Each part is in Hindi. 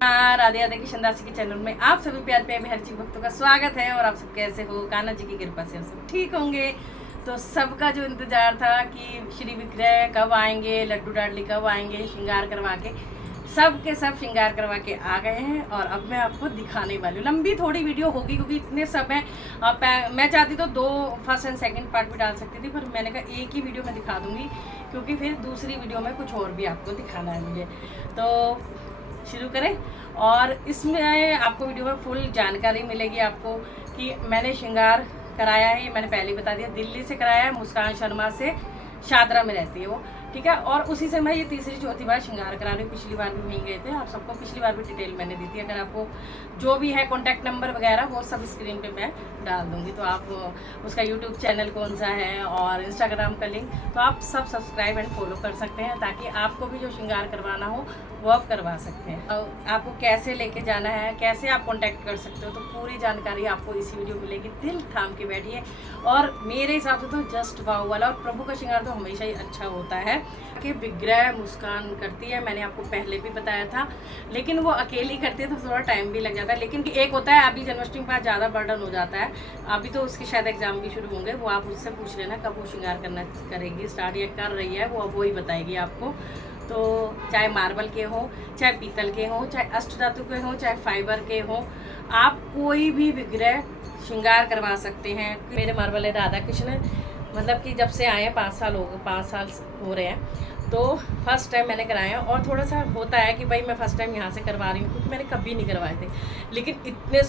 राधे राधे किशन दासी के चैनल में आप सभी प्यार प्यारे हर चीज भक्तों का स्वागत है। और आप सब कैसे हो? कान्हा जी की कृपा से सब ठीक होंगे। तो सबका जो इंतजार था कि श्री विग्रह कब आएंगे, लड्डू डाडली कब आएंगे, श्रृंगार करवा के सब के सब श्रृंगार करवा के आ गए हैं। और अब मैं आपको दिखाने वाली हूँ। लंबी थोड़ी वीडियो होगी क्योंकि इतने सब हैं। मैं चाहती तो 2 फर्स्ट एंड सेकंड पार्ट भी डाल सकती थी, पर मैंने कहा एक ही वीडियो में दिखा दूंगी क्योंकि फिर दूसरी वीडियो में कुछ और भी आपको दिखाना है मुझे। तो शुरू करें। और इसमें आपको वीडियो में फुल जानकारी मिलेगी आपको कि मैंने श्रृंगार कराया है। ये मैंने पहले ही बता दिया, दिल्ली से कराया है, मुस्कान शर्मा से, शादरा में रहती है वो, ठीक है। और उसी से मैं ये तीसरी चौथी बार श्रृंगार करा रही हूँ। पिछली बार भी वहीं गए थे, आप सबको पिछली बार भी डिटेल मैंने दी थी। अगर आपको जो भी है कॉन्टैक्ट नंबर वगैरह वो सब स्क्रीन पे मैं डाल दूँगी, तो आप उसका यूट्यूब चैनल कौन सा है और इंस्टाग्राम का लिंक, तो आप सब सब्सक्राइब एंड फॉलो कर सकते हैं ताकि आपको भी जो श्रृंगार करवाना हो वो आप करवा सकते हैं। आपको कैसे लेके जाना है, कैसे आप कांटेक्ट कर सकते हो, तो पूरी जानकारी आपको इसी वीडियो में मिलेगी। दिल थाम के बैठिए। और मेरे हिसाब से तो जस्ट वाव वाला, और प्रभु का श्रृंगार तो हमेशा ही अच्छा होता है कि विग्रह मुस्कान करती है। मैंने आपको पहले भी बताया था, लेकिन वो अकेली करती है तो थोड़ा टाइम भी लग जाता है। लेकिन एक होता है, अभी जन्माष्टमी पर ज़्यादा बर्डन हो जाता है, अभी तो उसके शायद एग्जाम भी शुरू होंगे, वो आप उससे पूछ लेना कब वो श्रृंगार करना करेगी स्टार्ट या कर रही है, वो ही बताएगी आपको। तो चाहे मार्बल के हो, चाहे पीतल के हो, चाहे अष्टधातु के हो, चाहे फाइबर के हो, आप कोई भी विग्रह श्रृंगार करवा सकते हैं। मेरे मार्बल है राधा कृष्ण, मतलब कि जब से आए हैं 5 साल हो गए, 5 साल हो रहे हैं। तो फर्स्ट टाइम मैंने कराया और थोड़ा सा होता है कि भाई मैं फ़र्स्ट टाइम यहाँ से करवा रही हूँ क्योंकि मैंने कभी नहीं करवाए थे। लेकिन इतने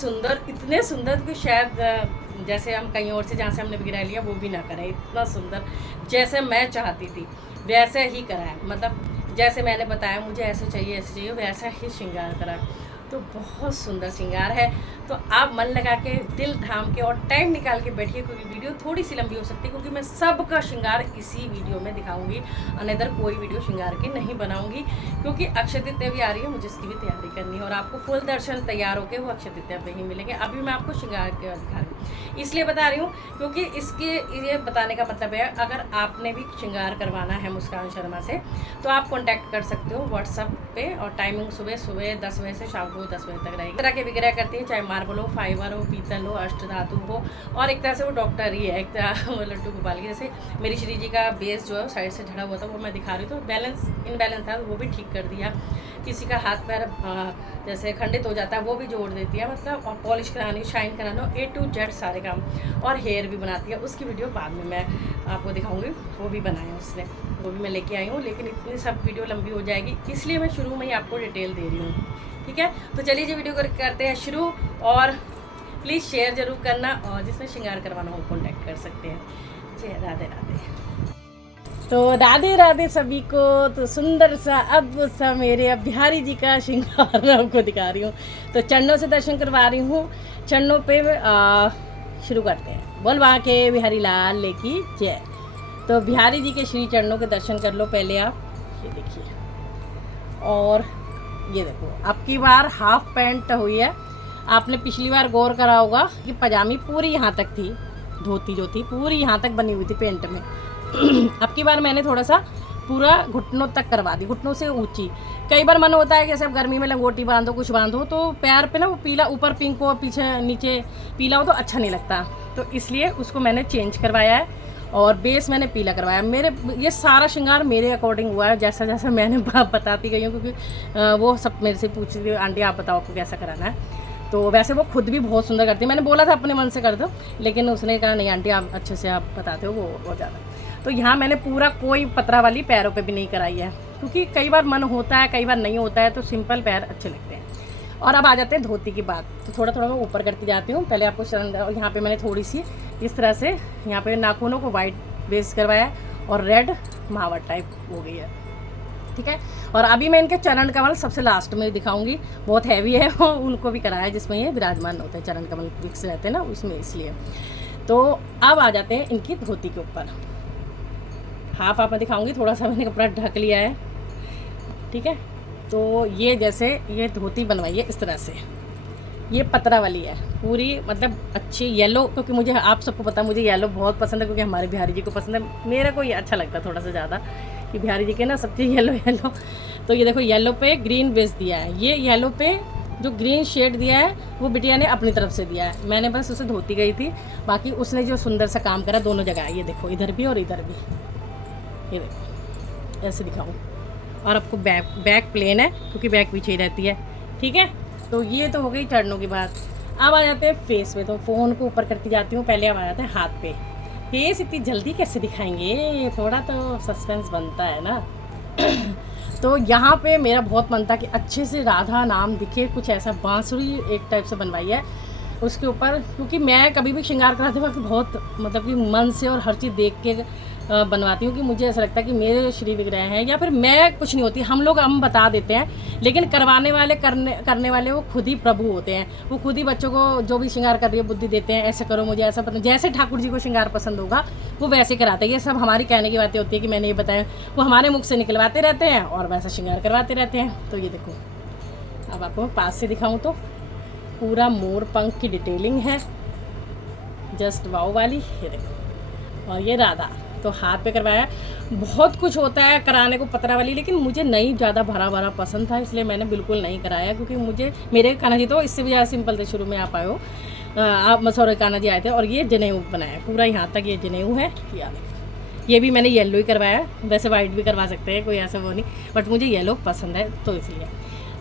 सुंदर कि शायद जैसे हम कहीं और से जहाँ से हमने विग्रह लिया वो भी ना करें। इतना सुंदर जैसे मैं चाहती थी वैसे ही कराया, मतलब जैसे मैंने बताया मुझे ऐसे चाहिए वैसा ही श्रृंगार करा। तो बहुत सुंदर श्रृंगार है। तो आप मन लगा के, दिल थाम के और टाइम निकाल के बैठिए क्योंकि वीडियो थोड़ी सी लंबी हो सकती है क्योंकि मैं सबका श्रृंगार इसी वीडियो में दिखाऊंगी। अनदर कोई वीडियो श्रृंगार की नहीं बनाऊंगी क्योंकि अक्षय तृतीया भी आ रही है, मुझे इसकी भी तैयारी करनी है। और आपको फुल दर्शन तैयार होकर वो अक्षय तृतीया पे ही मिलेंगे। अभी मैं आपको श्रृंगार के दिखा रही हूँ, इसलिए बता रही हूँ क्योंकि इसके ये बताने का मतलब है अगर आपने भी श्रृंगार करवाना है मुस्कान शर्मा से तो आप कॉन्टैक्ट कर सकते हो व्हाट्सएप पे। और टाइमिंग सुबह 10 बजे से शाम को 10 बजे तक रहेगी। तरह के विग्रह करती है, चाहे मार्बल हो, फाइबर हो, पीतल हो, अष्टधातु हो, और एक तरह से वो डॉक्टर ही है, एक तरह वो लड्डू गोपाल की। जैसे मेरी श्री जी का बेस जो है साइड से झड़ा हुआ था वो मैं दिखा रही हूँ, तो बैलेंस इनबैलेंस था वो भी ठीक कर दिया। किसी का हाथ पैर जैसे खंडित हो जाता है वो भी जोड़ देती है, मतलब और पॉलिश करानी, शाइन कराना, A to Z सारे काम। और हेयर भी बनाती है, उसकी वीडियो बाद में मैं आपको दिखाऊंगी, वो भी बनाया उसने, वो भी मैं लेके आई हूँ। लेकिन इतनी सब वीडियो लंबी हो जाएगी इसलिए मैं शुरू में ही आपको डिटेल दे रही हूँ, ठीक है। तो चलिए जी वीडियो करते हैं शुरू। और प्लीज़ शेयर ज़रूर करना, और जिसने श्रृंगार करवाना हो कॉन्टैक्ट कर सकते हैं। जय राधे राधे। तो राधे राधे सभी को। तो सुंदर सा अद्भुत सा मेरे अब बिहारी जी का श्रृंगार मैं आपको दिखा रही हूँ। तो चरणों से दर्शन करवा रही हूँ। चरणों पे शुरू करते हैं। बोल वहाँ के बिहारी लाल की जय। तो बिहारी जी के श्री चरणों के दर्शन कर लो पहले आप, ये देखिए। और ये देखो आपकी बार हाफ पैंट हुई है। आपने पिछली बार गौर करा होगा कि पजामी पूरी यहाँ तक थी, धोती जो थी पूरी यहाँ तक बनी हुई थी पेंट में। अब की बार मैंने थोड़ा सा पूरा घुटनों तक करवा दी, घुटनों से ऊंची। कई बार मन होता है कि जैसे अब गर्मी में लंगोटी बांधो, कुछ बांधो, तो पैर पे ना वो पीला, ऊपर पिंक हो पीछे नीचे पीला हो तो अच्छा नहीं लगता, तो इसलिए उसको मैंने चेंज करवाया है। और बेस मैंने पीला करवाया। मेरे ये सारा श्रृंगार मेरे अकॉर्डिंग हुआ है, जैसा जैसा मैंने बताती गई हूँ क्योंकि वो सब मेरे से पूछ रही थी, आंटी आप बताओ आपको कैसा कराना है। तो वैसे वो खुद भी बहुत सुंदर करती है, मैंने बोला था अपने मन से कर दो, लेकिन उसने कहा नहीं आंटी आप अच्छे से आप बताते हो, वो बहुत ज़्यादा। तो यहाँ मैंने पूरा कोई पतरा वाली पैरों पे भी नहीं कराई है क्योंकि कई बार मन होता है कई बार नहीं होता है, तो सिंपल पैर अच्छे लगते हैं। और अब आ जाते हैं धोती की बात। तो थोड़ा थोड़ा मैं ऊपर करती जाती हूँ। पहले आपको यहाँ पे मैंने थोड़ी सी इस तरह से यहाँ पे नाखूनों को वाइट बेस करवाया और रेड महावट टाइप हो गई है, ठीक है। और अभी मैं इनके चरण कमल सबसे लास्ट में दिखाऊंगी, बहुत हैवी है, उनको भी कराया जिसमें ये विराजमान होते हैं, चरण कमल विक्स रहते हैं ना उसमें, इसलिए। तो अब आ जाते हैं इनकी धोती के ऊपर। हाफ आप मैं दिखाऊंगी, थोड़ा सा मैंने कपड़ा ढक लिया है, ठीक है। तो ये जैसे ये धोती बनवाई है इस तरह से, ये पतरा वाली है पूरी, मतलब अच्छी येलो, क्योंकि मुझे आप सबको पता मुझे येलो बहुत पसंद है क्योंकि हमारे बिहारी जी को पसंद है, मेरे को ये अच्छा लगता है थोड़ा सा ज़्यादा कि बिहारी जी के ना सब चीज़ येलो येलो। तो ये देखो येलो पे ग्रीन बेस दिया है, ये येलो पे जो ग्रीन शेड दिया है वो बिटिया ने अपनी तरफ से दिया है, मैंने बस उसे धोती गई थी, बाकी उसने जो सुंदर सा काम करा दोनों जगह। ये देखो इधर भी और इधर भी, ये देखो ऐसे दिखाऊँ। और आपको बैक प्लेन है क्योंकि बैक पीछे ही रहती है, ठीक है। तो ये तो हो गई चरणों की बात। अब आ जाते हैं फेस पे, तो फ़ोन को ऊपर करती जाती हूँ, पहले अब आ जाते हैं हाथ पे। फेस इतनी जल्दी कैसे दिखाएंगे, थोड़ा तो सस्पेंस बनता है ना। तो यहाँ पे मेरा बहुत मन था कि अच्छे से राधा नाम दिखे, कुछ ऐसा बांसुरी एक टाइप से बनवाई है उसके ऊपर, क्योंकि मैं कभी भी श्रृंगार कराते वक्त बहुत मतलब कि मन से और हर चीज़ देख के बनवाती हूँ, कि मुझे ऐसा लगता है कि मेरे श्री विग्रह हैं, या फिर मैं कुछ नहीं होती, हम बता देते हैं, लेकिन करवाने वाले करने वाले वो खुद ही प्रभु होते हैं। वो खुद ही बच्चों को जो भी श्रृंगार कर रही है बुद्धि देते हैं, ऐसे करो मुझे ऐसा पसंद, जैसे ठाकुर जी को श्रृंगार पसंद होगा वो वैसे कराते हैं। ये सब हमारी कहने की बातें होती है कि मैंने ये बताया, वो हमारे मुख से निकलवाते रहते हैं और वैसा श्रृंगार करवाते रहते हैं। तो ये देखो, अब आपको मैं पास से दिखाऊँ तो पूरा मोर पंख की डिटेलिंग है, जस्ट वाव वाली, ये देखो। और ये राधा तो हाथ पे करवाया। बहुत कुछ होता है कराने को पतरा वाली, लेकिन मुझे नहीं ज़्यादा भरा पसंद था, इसलिए मैंने बिल्कुल नहीं कराया, क्योंकि मुझे मेरे कान्हा जी तो इससे भी ज़्यादा सिंपल थे। शुरू में आप आए हो, आप मसौरे कान्हा जी आए थे, और ये जनेऊ बनाया पूरा यहाँ तक, ये जनेऊ है। ये भी मैंने येलो ही करवाया, वैसे वाइट भी करवा सकते हैं, कोई ऐसा वो नहीं, बट मुझे येलो पसंद है तो इसलिए।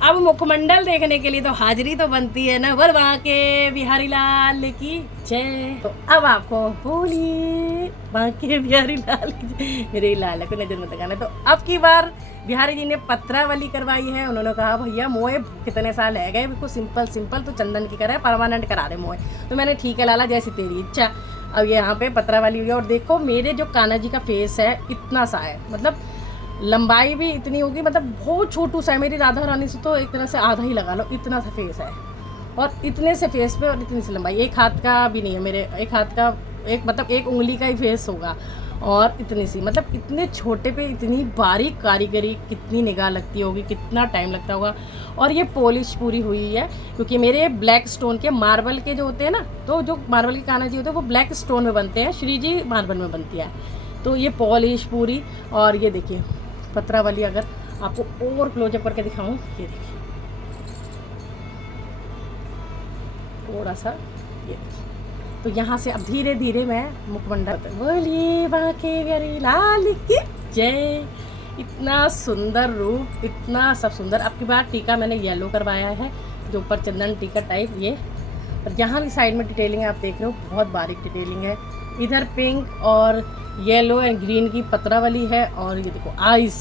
अब मुखमंडल देखने के लिए तो हाजिरी तो बनती है ना, वर वहाँ के बिहारी लाल की जय। तो अब आपको बोली वहाँ के बिहारी लाल की जय, मेरे लाल को नजर मत लगाना। तो अब की बार बिहारी जी ने पत्रावली करवाई है। उन्होंने कहा भैया मोए कितने साल रह गए, बिल्कुल सिंपल तो चंदन की करा है, परमानेंट करा दे मोए। तो मैंने ठीक है लाला, जैसी तेरी इच्छा। अब यहाँ पे पत्रावली हुई है, और देखो मेरे जो कान्हा जी का फेस है इतना सा है, मतलब लंबाई भी इतनी होगी, मतलब बहुत छोटू सा है। मेरी राधा रानी से तो एक तरह से आधा ही लगा लो, इतना सा फेस है, और इतने से फेस पे और इतनी सी लंबाई, एक हाथ का भी नहीं है मेरे, एक हाथ का मतलब एक उंगली का ही फेस होगा, और इतनी सी, मतलब इतने छोटे पे इतनी बारीक कारीगरी, कितनी निगाह लगती होगी, कितना टाइम लगता होगा। और ये पॉलिश पूरी हुई है, क्योंकि मेरे ब्लैक स्टोन के मार्बल के जो होते हैं ना, तो जो मार्बल के कान्हा जी होते हैं वो ब्लैक स्टोन में बनते हैं, श्री जी मार्बल में बनती है। तो ये पॉलिश पूरी, और ये देखिए पत्रावली, अगर आपको और क्लोजअप करके दिखाऊं, ये देखिए थोड़ा सा, ये देखिए। तो यहाँ से अब धीरे धीरे मैं मुखमंडल, बोलिए बांके बिहारी लाल की जय। इतना सुंदर रूप, इतना सब सुंदर। अब की बार टीका मैंने येलो करवाया है, जो ऊपर चंदन टीका टाइप, ये। और यहाँ भी साइड में डिटेलिंग आप देख रहे हो, बहुत बारीक डिटेलिंग है। इधर पिंक और येलो एंड ग्रीन की पत्रावली है। और ये देखो आइस,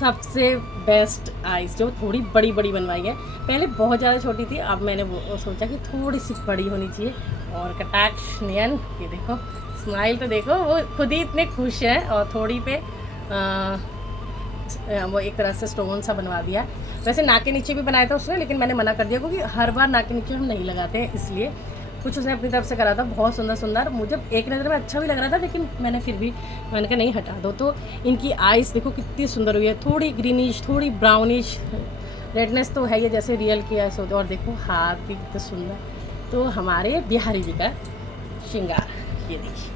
सबसे बेस्ट आइस, जो थोड़ी बड़ी बनवाई है। पहले बहुत ज़्यादा छोटी थी, अब मैंने वो सोचा कि थोड़ी सी बड़ी होनी चाहिए। और कटाक्ष नयन, ये देखो स्माइल तो देखो, वो खुद ही इतने खुश हैं। और थोड़ी पे वो एक तरह से स्टोन सा बनवा दिया। वैसे नाक के नीचे भी बनाया था उसने, लेकिन मैंने मना कर दिया, क्योंकि हर बार नाक के नीचे हम नहीं लगाते हैं, इसलिए कुछ उसने अपनी तरफ से करा था। बहुत सुंदर, मुझे एक नज़र में अच्छा भी लग रहा था, लेकिन मैंने कहा नहीं हटा दो। तो इनकी आइज़ देखो कितनी सुंदर हुई है, थोड़ी ग्रीनिश, थोड़ी ब्राउनिश, रेडनेस तो है ये जैसे रियल की आइस होती है। और देखो हाथ भी कितना सुंदर। तो हमारे बिहारी जी का श्रृंगार, ये देखिए।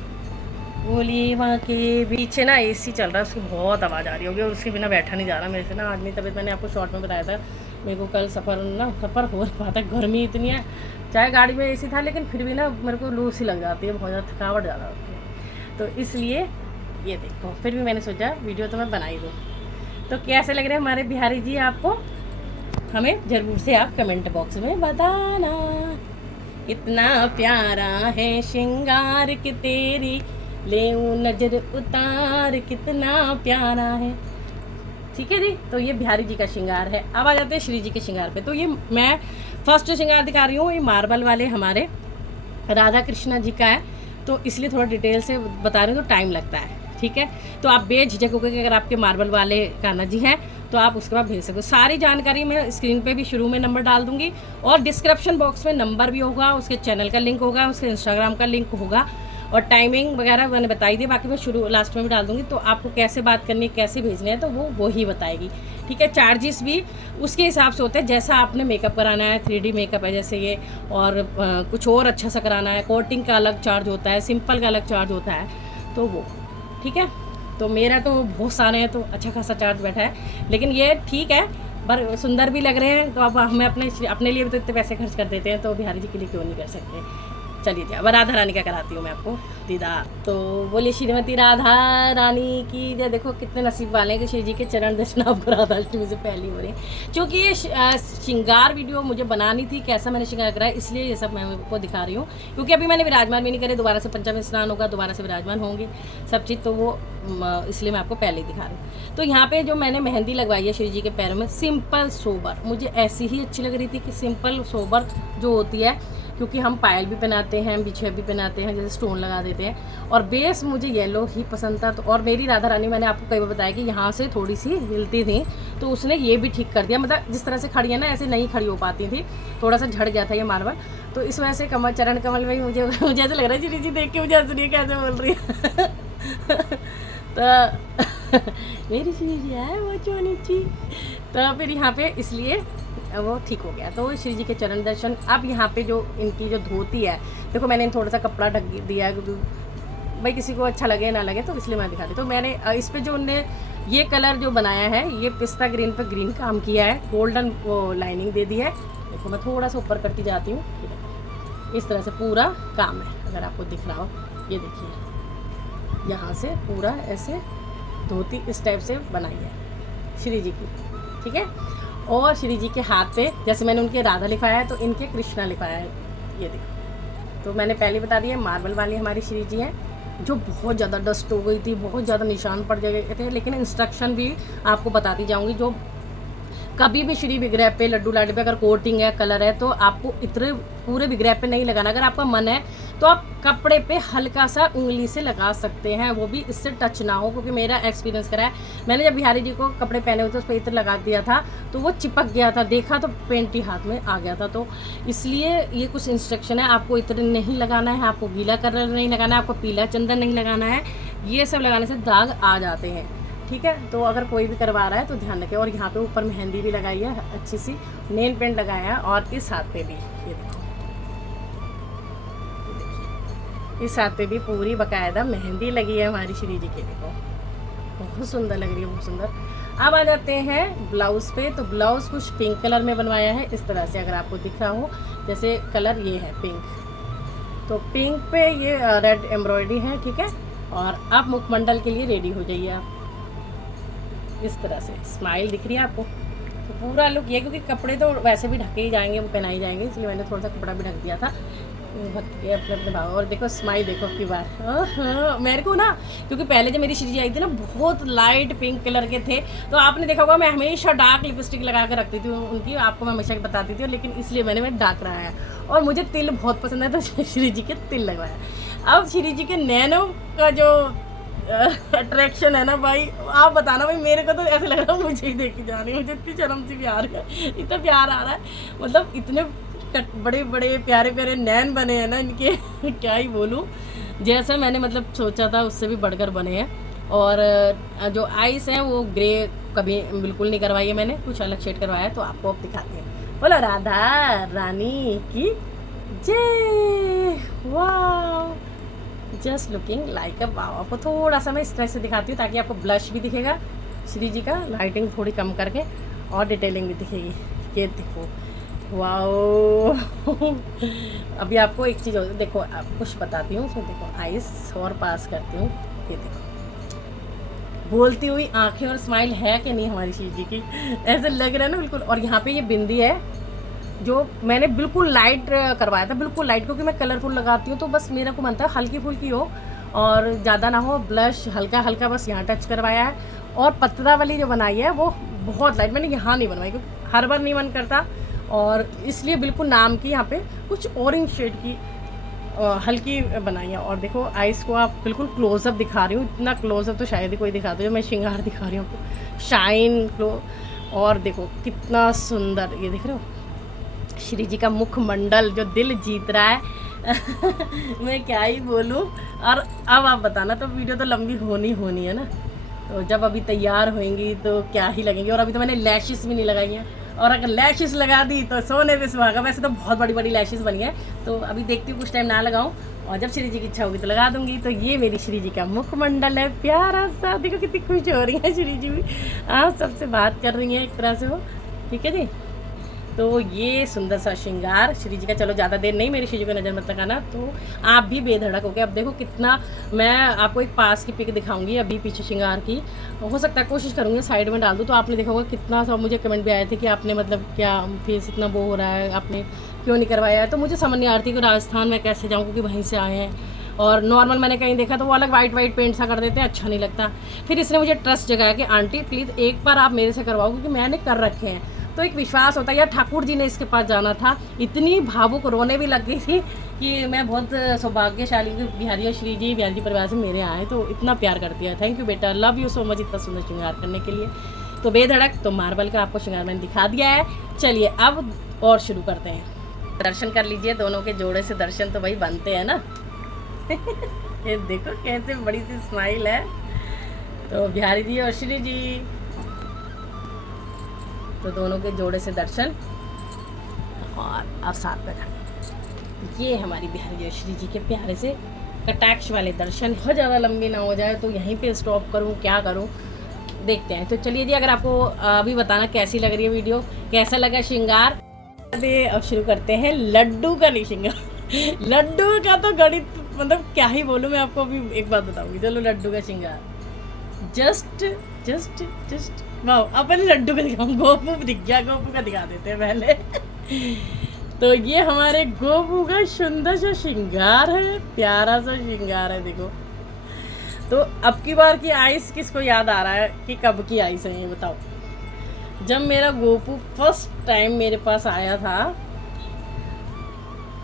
बोली वहाँ के पीछे ना AC चल रहा है, उसकी बहुत आवाज़ आ रही होगी, और उसके बिना बैठा नहीं जा रहा मेरे से ना। आज मेरी तबीयत, मैंने आपको शॉर्ट में बताया था, मेरे को कल सफ़र हो रहा था, गर्मी इतनी है, चाहे गाड़ी में AC था, लेकिन फिर भी ना मेरे को लू सी लग जाती है, बहुत ज़्यादा थकावट ज़्यादा होती है। तो इसलिए ये देखो, फिर भी मैंने सोचा वीडियो तो मैं बना ही दूँ। तो कैसे लग रहे हैं हमारे बिहारी जी आपको, हमें ज़रूर से आप कमेंट बॉक्स में बताना। कितना प्यारा है श्रृंगार कि तेरी लेऊं नजर उतार, कितना प्यारा है। ठीक है जी, तो ये बिहारी जी का श्रृंगार है। अब आ जाते हैं श्री जी के श्रृंगार पे। तो ये मैं फर्स्ट श्रृंगार दिखा रही हूँ, ये मार्बल वाले हमारे राधा कृष्णा जी का है, तो इसलिए थोड़ा डिटेल से बता रही हूँ, तो टाइम लगता है। ठीक है, तो आप बेझिझक होकर कि अगर आपके मार्बल वाले कान्हा जी हैं तो आप उसके बाद भेज सकते हो। सारी जानकारी मैं स्क्रीन पे भी शुरू में नंबर डाल दूँगी, और डिस्क्रिप्शन बॉक्स में नंबर भी होगा, उसके चैनल का लिंक होगा, उसके इंस्टाग्राम का लिंक होगा, और टाइमिंग वगैरह मैंने बताई दी। बाकी मैं लास्ट में भी डाल दूँगी, तो आपको कैसे बात करनी है, कैसे भेजने हैं, तो वो ही बताएगी। ठीक है, चार्जेस भी उसके हिसाब से होते हैं, जैसा आपने मेकअप कराना है, 3D मेकअप है जैसे ये, और कुछ और अच्छा सा कराना है, कोटिंग का अलग चार्ज होता है, सिंपल का अलग चार्ज होता है, तो वो ठीक है। तो मेरा तो बहुत सारे हैं, तो अच्छा खासा चार्ज बैठा है, लेकिन ये ठीक है, पर सुंदर भी लग रहे हैं। तो अब हमें अपने लिए भी तो इतने पैसे खर्च कर देते हैं, तो बिहारी जी के लिए क्यों नहीं कर सकते। चलिए जी, अब राधा रानी का कराती हूँ मैं आपको दीदार। तो बोलिए श्रीमती राधा रानी की जय। देखो कितने नसीब वाले हैं कि श्री जी के चरण दर्शन आपको राधा अष्टमी से पहले हो रहे हैं। क्योंकि ये श्रृंगार वीडियो मुझे बनानी थी, कैसा मैंने श्रृंगार करा है, इसलिए ये सब मैं आपको दिखा रही हूँ। क्योंकि अभी मैंने विराजमान भी नहीं करे, दोबारा से पंचमी स्नान होगा, दोबारा से विराजमान होंगे सब चीज़, तो वो इसलिए मैं आपको पहले ही दिखा रही हूँ। तो यहाँ पे जो मैंने मेहंदी लगवाई है श्री जी के पैरों में, सिंपल सोबर, मुझे ऐसी ही अच्छी लग रही थी कि सिंपल सोबर जो होती है, क्योंकि हम पायल भी पहनाते हैं, बिछुए भी पहनाते हैं, जैसे स्टोन लगा देते हैं, और बेस मुझे येलो ही पसंद था। तो और मेरी राधा रानी, मैंने आपको कई बार बताया कि यहाँ से थोड़ी सी हिलती थी, तो उसने ये भी ठीक कर दिया। मतलब जिस तरह से खड़ी है ना, ऐसे नहीं खड़ी हो पाती थी, थोड़ा सा झड़ गया था ये मार्बल, तो इस वजह से कमल चरण कमल में मुझे ऐसा लग रहा है श्री जी देख के मुझे हंस रही है, कैसे बोल रही है तो मेरी श्री जी है वो चोनीची। तो फिर यहाँ पे इसलिए वो ठीक हो गया। तो श्री जी के चरण दर्शन। अब यहाँ पे जो इनकी जो धोती है, देखो मैंने थोड़ा सा कपड़ा ढक दिया है, क्योंकि भाई किसी को अच्छा लगे ना लगे, तो इसलिए मैं दिखा दी। तो मैंने इस पे जो उनने ये कलर जो बनाया है, ये पिस्ता ग्रीन पे ग्रीन काम किया है, गोल्डन वो लाइनिंग दे दी है। देखो मैं थोड़ा सा ऊपर करती जाती हूँ, इस तरह से पूरा काम है, अगर आपको दिख रहा हो। ये देखिए यहाँ से पूरा ऐसे धोती इस टाइप से बनाई है श्री जी की, ठीक है। और श्री जी के हाथ पे जैसे मैंने उनके राधा लिखवाया है, तो इनके कृष्णा लिखवाया है, ये देखो। तो मैंने पहले बता दिया, मार्बल वाली हमारी श्री जी हैं, जो बहुत ज़्यादा डस्ट हो गई थी, बहुत ज़्यादा निशान पड़ गए थे, लेकिन इंस्ट्रक्शन भी आपको बताती जाऊँगी। जो कभी भी श्री विग्रह पे, लड्डू लाडू पे अगर कोटिंग है, कलर है, तो आपको इतने पूरे विग्रह पे नहीं लगाना। अगर आपका मन है तो आप कपड़े पे हल्का सा उंगली से लगा सकते हैं, वो भी इससे टच ना हो, क्योंकि मेरा एक्सपीरियंस करा है, मैंने जब बिहारी जी को कपड़े पहने हुए थे उस पर इत्र लगा दिया था, तो वो चिपक गया था, देखा तो पेंट ही हाथ में आ गया था। तो इसलिए ये कुछ इंस्ट्रक्शन है, आपको इत्र नहीं लगाना है, आपको गीला कलर नहीं लगाना है, आपको पीला चंदन नहीं लगाना है, ये सब लगाने से दाग आ जाते हैं, ठीक है। तो अगर कोई भी करवा रहा है तो ध्यान रखें। और यहाँ पे ऊपर मेहंदी भी लगाई है, अच्छी सी नेल पेंट लगाया है, और इस हाथ पे भी ये देखो, इस हाथ पे भी पूरी बकायदा मेहंदी लगी है हमारी श्री जी के। देखो बहुत सुंदर लग रही है, बहुत सुंदर। अब आ जाते हैं ब्लाउज़ पे। तो ब्लाउज़ कुछ पिंक कलर में बनवाया है, इस तरह से, अगर आपको दिख रहा हो, जैसे कलर ये है पिंक, तो पिंक पे ये रेड एम्ब्रॉयडरी है, ठीक है। और अब मुखमंडल के लिए रेडी हो जाइए आप, इस तरह से स्माइल दिख रही है आपको। तो पूरा लुक ये, क्योंकि कपड़े तो वैसे भी ढके ही जाएंगे, वो पहनाए जाएंगे, इसलिए मैंने थोड़ा सा कपड़ा भी ढक दिया था भक्त के अपने अपने भाव। और देखो स्माइल देखो की बार मेरे को ना, क्योंकि पहले जब मेरी श्री जी आई थी ना, बहुत लाइट पिंक कलर के थे, तो आपने देखा होगा मैं हमेशा डार्क लिपस्टिक लगा कर रखती थी उनकी, आपको मैं हमेशा बताती थी, लेकिन इसलिए मैंने डार्क रहा है। और मुझे तिल बहुत पसंद है, तो श्री जी के तिल लगवाया। अब श्री जी के नैनो का जो अट्रैक्शन है ना भाई, आप बताना भाई, मेरे को तो ऐसे लग रहा है मुझे ही देखी जा रही है, मुझे इतनी शर्म से प्यार है, इतना प्यार आ रहा है, मतलब इतने बड़े बड़े प्यारे प्यारे नैन बने हैं ना इनके क्या ही बोलूँ, जैसे मैंने मतलब सोचा था उससे भी बढ़कर बने हैं। और जो आइस हैं वो ग्रे कभी बिल्कुल नहीं करवाई है मैंने, कुछ अलग शेड करवाया है, तो आपको अब दिखाते हैं। बोलो राधा रानी की जय। वाह, जस्ट लुकिंग लाइक अ वाव। आपको थोड़ा सा मैं इस तरह से दिखाती हूँ, ताकि आपको ब्लश भी दिखेगा श्री जी का, लाइटिंग थोड़ी कम करके, और डिटेलिंग भी दिखेगी। ये देखो वाओ अभी आपको एक चीज़ होती, देखो आप कुछ बताती हूँ उसमें, देखो आइस और पास करती हूँ, ये देखो बोलती हुई आंखें और स्माइल है कि नहीं हमारी श्री जी की, ऐसे लग रहा है ना बिल्कुल। और यहाँ पे ये बिंदी है जो मैंने बिल्कुल लाइट करवाया था, बिल्कुल लाइट, क्योंकि मैं कलरफुल लगाती हूँ, तो बस मेरा को मन था हल्की फुल्की हो और ज़्यादा ना हो, ब्लश हल्का हल्का बस यहाँ टच करवाया है। और पतला वाली जो बनाई है वो बहुत लाइट, मैंने यहाँ नहीं बनवाई क्योंकि हर बार नहीं मन करता, और इसलिए बिल्कुल नाम की यहाँ पे कुछ ऑरेंज शेड की हल्की बनाई है। और देखो आइस को आप बिल्कुल क्लोजअप दिखा रही हूँ, इतना क्लोजअप तो शायद ही कोई दिखाता है, जो मैं श्रृंगार दिखा रही हूँ आपको, शाइन क्लो। और देखो कितना सुंदर, ये देख रहे हो श्री जी का मुखमंडल जो दिल जीत रहा है मैं क्या ही बोलूँ। और अब आप बताना, तो वीडियो तो लंबी होनी है ना, तो जब अभी तैयार होएंगी तो क्या ही लगेंगी। और अभी तो मैंने लैशेस भी नहीं लगाई हैं, और अगर लैशेस लगा दी तो सोने पे सुहागा। वैसे तो बहुत बड़ी बड़ी लैशेस बनी है, तो अभी देखती हूँ कुछ टाइम ना लगाऊं, और जब श्री जी की इच्छा होगी तो लगा दूंगी। तो ये मेरी श्री जी का मुखमंडल है प्यारा सा, देखो कितनी खुश हो रही है श्री जी भी, आप सबसे बात कर रही हैं एक तरह से वो, ठीक है जी। तो ये सुंदर सा श्रृंगार श्री जी का। चलो ज़्यादा देर नहीं मेरी श्री जी को नज़र मत लगाना, तो आप भी बेधड़क हो गए। अब देखो कितना, मैं आपको एक पास की पिक दिखाऊंगी अभी पीछे श्रृंगार की, हो सकता है कोशिश करूँगी साइड में डाल दूँ। तो आपने देखा होगा कितना सा मुझे कमेंट भी आए थे कि आपने मतलब क्या फेस इतना वो हो रहा है, आपने क्यों नहीं करवाया है। तो मुझे समझ नहीं आ रही थी कि राजस्थान में कैसे जाऊँ, क्योंकि वहीं से आए हैं, और नॉर्मल मैंने कहीं देखा तो वो अलग वाइट पेंट सा कर देते हैं, अच्छा नहीं लगता। फिर इसने मुझे ट्रस्ट जगाया कि आंटी प्लीज़ एक बार आप मेरे से करवाओ, क्योंकि मैंने कर रखे हैं, तो एक विश्वास होता है। यार ठाकुर जी ने इसके पास जाना था, इतनी भावुक रोने भी लग गई थी कि मैं बहुत सौभाग्यशाली हूँ कि बिहारी जी परिवार से मेरे आए, तो इतना प्यार करती है। थैंक यू बेटा, लव यू सो मच इतना सुंदर श्रृंगार करने के लिए। तो बेधड़क तो मार्बल का आपको श्रृंगार मैंने दिखा दिया है। चलिए अब और शुरू करते हैं। दर्शन कर लीजिए, दोनों के जोड़े से दर्शन तो भाई बनते हैं ना। ये देखो कैसे बड़ी सी स्माइल है। तो बिहारी जी और श्री जी, तो दोनों के जोड़े से दर्शन, और अब साथ में ये हमारी बिहारी जी और श्री जी के प्यारे से कटाक्ष वाले दर्शन। बहुत ज़्यादा लंबी ना हो जाए तो यहीं पे स्टॉप करूं, क्या करूं, देखते हैं। तो चलिए जी, अगर आपको अभी बताना कैसी लग रही है वीडियो, कैसा लगा श्रृंगार। अब शुरू करते हैं लड्डू का नहीं श्रृंगार। लड्डू का तो गणित मतलब क्या ही बोलूँ मैं आपको, अभी एक बात बताऊंगी। चलो लड्डू का श्रृंगार, जस्ट वाह। अब पहले लड्डू का दिखाऊँ, गोपू दिख गया, गोपू का दिखा देते हैं पहले। तो ये हमारे गोपू का सुंदर सा श्रृंगार है, प्यारा सा श्रृंगार है, देखो। तो अब की बार की आइस किसको याद आ रहा है कि कब की आइस है ये बताओ। जब मेरा गोपू फर्स्ट टाइम मेरे पास आया था,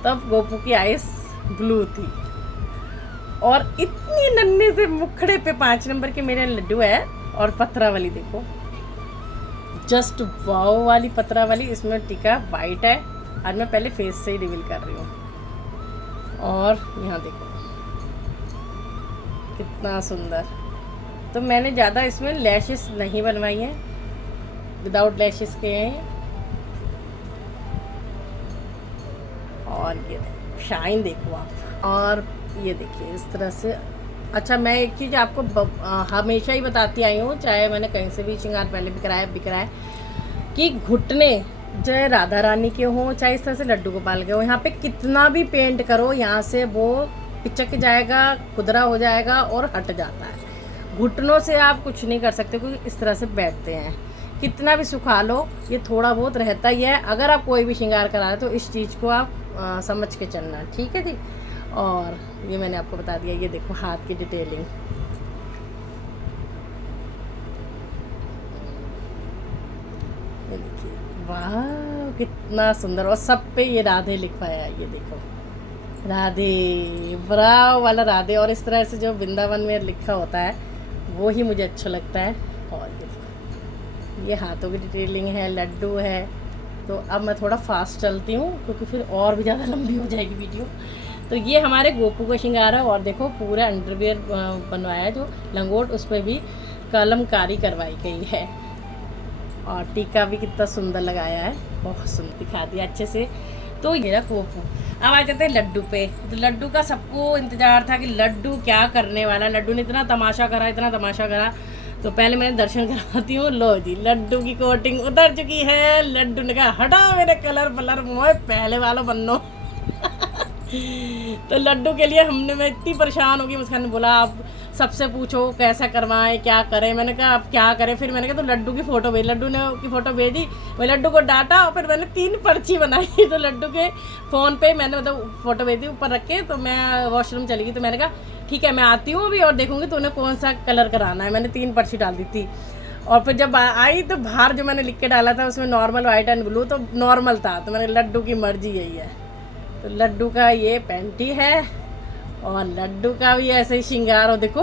तब गोपू की आइस ब्लू थी, और इतनी नन्हे से मुखड़े पे 5 नंबर के मेरे लड्डू है, और पत्रा वाली देखो, जस्ट वाव वाली पत्रा वाली, इसमें टीका वाइट है। आज मैं पहले फेस से ही रिवील कर रही हूँ। और यहाँ देखो कितना सुंदर। तो मैंने ज़्यादा इसमें लैशेस नहीं बनवाई हैं, विदाउट लैशेस के हैं। और ये शाइन देखो आप, और ये देखिए इस तरह से। अच्छा, मैं एक चीज़ आपको हमेशा ही बताती आई हूँ, चाहे मैंने कहीं से भी श्रृंगार पहले भी कराया, कि घुटने चाहे राधा रानी के हों, चाहे इस तरह से लड्डू गोपाल के हों, यहाँ पे कितना भी पेंट करो, यहाँ से वो पिचक जाएगा, खुदरा हो जाएगा और हट जाता है। घुटनों से आप कुछ नहीं कर सकते, क्योंकि इस तरह से बैठते हैं। कितना भी सुखा लो, ये थोड़ा बहुत रहता ही है। अगर आप कोई भी श्रृंगार करा रहे तो इस चीज़ को आप समझ के चलना, ठीक है जी। और ये मैंने आपको बता दिया। ये देखो हाथ की डिटेलिंग, ये देखिए, वाह कितना सुंदर। और सब पे ये राधे लिखवाया है, ये देखो राधे, ब्राव वाला राधे। और इस तरह से जो वृंदावन में लिखा होता है वो ही मुझे अच्छा लगता है। और ये हाथों की डिटेलिंग है, लड्डू है। तो अब मैं थोड़ा फास्ट चलती हूँ, क्योंकि फिर और भी ज़्यादा लंबी हो जाएगी वीडियो। तो ये हमारे गोपू का श्रृंगार है, और देखो पूरा अंडरवियर बनवाया है, जो लंगोट उस पर भी कलमकारी करवाई गई है, और टीका भी कितना सुंदर लगाया है, बहुत सुंदर दिखा दिया अच्छे से। तो ये रहा गोपू। अब आ जाते हैं लड्डू पे। तो लड्डू का सबको इंतजार था कि लड्डू क्या करने वाला है। लड्डू ने इतना तमाशा करा, तो पहले मैंने दर्शन कराती हूँ। लो जी, लड्डू की कोटिंग उतर चुकी है। लड्डू ने कहा हटा मेरे कलर मोए पहले वालों बनो। तो लड्डू के लिए मैं इतनी परेशान हो गई। मुस्कान ने बोला आप सबसे पूछो कैसा करवाएं, क्या करें। मैंने कहा आप क्या करें। फिर मैंने कहा तो लड्डू की फ़ोटो भेज। लड्डू ने की फ़ोटो भेजी, मैं लड्डू को डांटा, और फिर मैंने 3 पर्ची बनाई। तो लड्डू के फ़ोन पे मैंने मतलब फ़ोटो भेजी ऊपर रख के। तो मैं वॉशरूम चली गई, तो मैंने कहा ठीक है मैं आती हूँ अभी और देखूँगी तो उन्हें कौन सा कलर कराना है। मैंने 3 पर्ची डाल दी थी, और फिर जब आई तो बाहर जो मैंने लिख के डाला था उसमें नॉर्मल वाइट एंड ब्लू, तो नॉर्मल था। तो मैंने लड्डू की मर्जी यही है। तो लड्डू का ये पैंटी है, और लड्डू का भी ऐसे ही श्रृंगार हो। देखो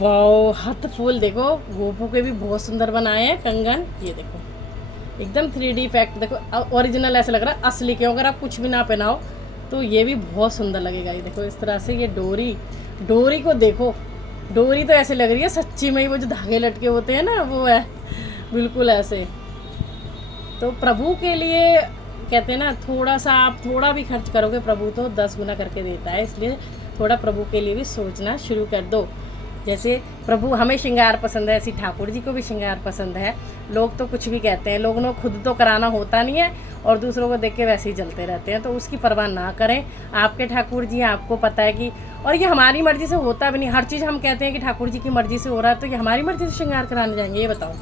वाओ, हाथ फूल देखो। गोपू के भी बहुत सुंदर बनाए हैं कंगन। ये देखो एकदम 3D इफेक्ट। देखो ओरिजिनल ऐसा लग रहा है असली के। अगर आप कुछ भी ना पहनाओ तो ये भी बहुत सुंदर लगेगा। ये देखो इस तरह से ये डोरी को देखो। डोरी तो ऐसे लग रही है सच्ची में ही वो जो धागे लटके होते हैं ना, वो है बिल्कुल ऐसे। तो प्रभु के लिए कहते हैं ना, थोड़ा सा आप थोड़ा भी खर्च करोगे प्रभु तो 10 गुना करके देता है, इसलिए थोड़ा प्रभु के लिए भी सोचना शुरू कर दो। जैसे प्रभु हमें श्रृंगार पसंद है, ऐसी ठाकुर जी को भी श्रृंगार पसंद है। लोग तो कुछ भी कहते हैं, लोगों ने खुद तो कराना होता नहीं है और दूसरों को देख के वैसे ही जलते रहते हैं, तो उसकी परवाह ना करें। आपके ठाकुर जी आपको पता है कि, और ये हमारी मर्ज़ी से होता भी नहीं। हर चीज़ हम कहते हैं कि ठाकुर जी की मर्ज़ी से हो रहा है, तो ये हमारी मर्ज़ी से श्रृंगार कराने जाएंगे? ये बताओ,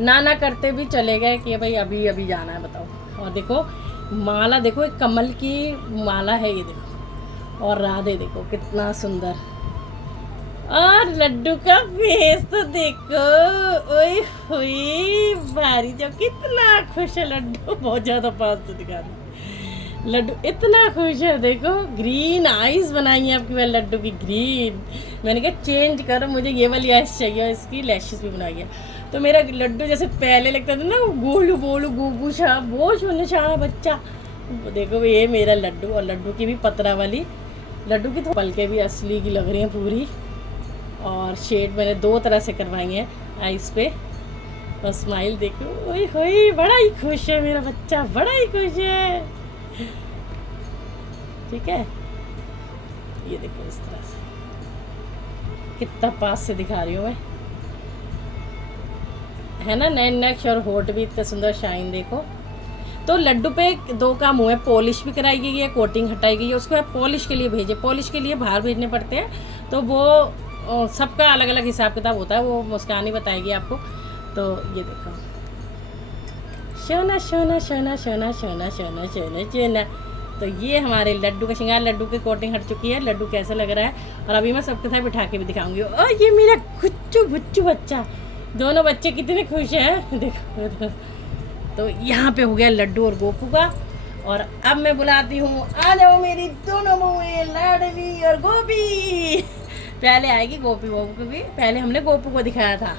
ना करते भी चले गए कि भाई अभी अभी जाना है, बताओ। और देखो माला, देखो एक कमल की माला है ये, देखो। और राधे देखो कितना सुंदर, और लड्डू का फेस तो देखो, ओए हुई भारी, जो कितना खुश है लड्डू। बहुत ज़्यादा पास तो दिखा रही, लड्डू इतना खुश है। देखो ग्रीन आईज बनाई है आपकी वाली लड्डू की, ग्रीन। मैंने कहा चेंज करो, मुझे ये वाली आईज चाहिए। इसकी लैशेस भी बनाई है। तो मेरा लड्डू जैसे पहले लगता था ना, गोलू गोलू गोगू छा, वो छोने छा बच्चा। देखो ये मेरा लड्डू, और लड्डू की भी पतरा वाली, लड्डू की तो पलके भी असली की लग रही हैं पूरी। और शेड मैंने 2 तरह से करवाई हैं आईज पे। और स्माइल देखो, ओए होए, बड़ा ही खुश है मेरा बच्चा, बड़ा ही खुश है। ठीक है, ये देखो इस तरह से, कितना पास से दिखा रही हूँ मैं, है ना। नेक और होठ भी इतने सुंदर शाइन देखो। तो लड्डू पे 2 काम हुए, पॉलिश भी कराई गई है, कोटिंग हटाई गई है। उसके बाद पॉलिश के लिए भेजे, पॉलिश के लिए बाहर भेजने पड़ते हैं, तो वो सबका अलग अलग हिसाब किताब होता है, वो मुस्कान ही बताएगी आपको। तो ये देखो, सोना सोना सोना सोना सोना सोना सोना सोना। तो ये हमारे लड्डू का श्रृंगार, लड्डू की कोटिंग हट चुकी है। लड्डू कैसा लग रहा है, और अभी मैं सबके साथ बिठा के भी दिखाऊंगी। और ये मेरा गुच्चू बुच्चू बच्चा, दोनों बच्चे कितने खुश हैं देखो। तो यहाँ पे हो गया लड्डू और गोपू का। और अब मैं बुलाती हूँ, आ जाओ मेरी दोनों बहुएं, लाडली और गोपी। पहले आएगी गोपी बहू, क्योंकि पहले हमने गोपू को दिखाया था।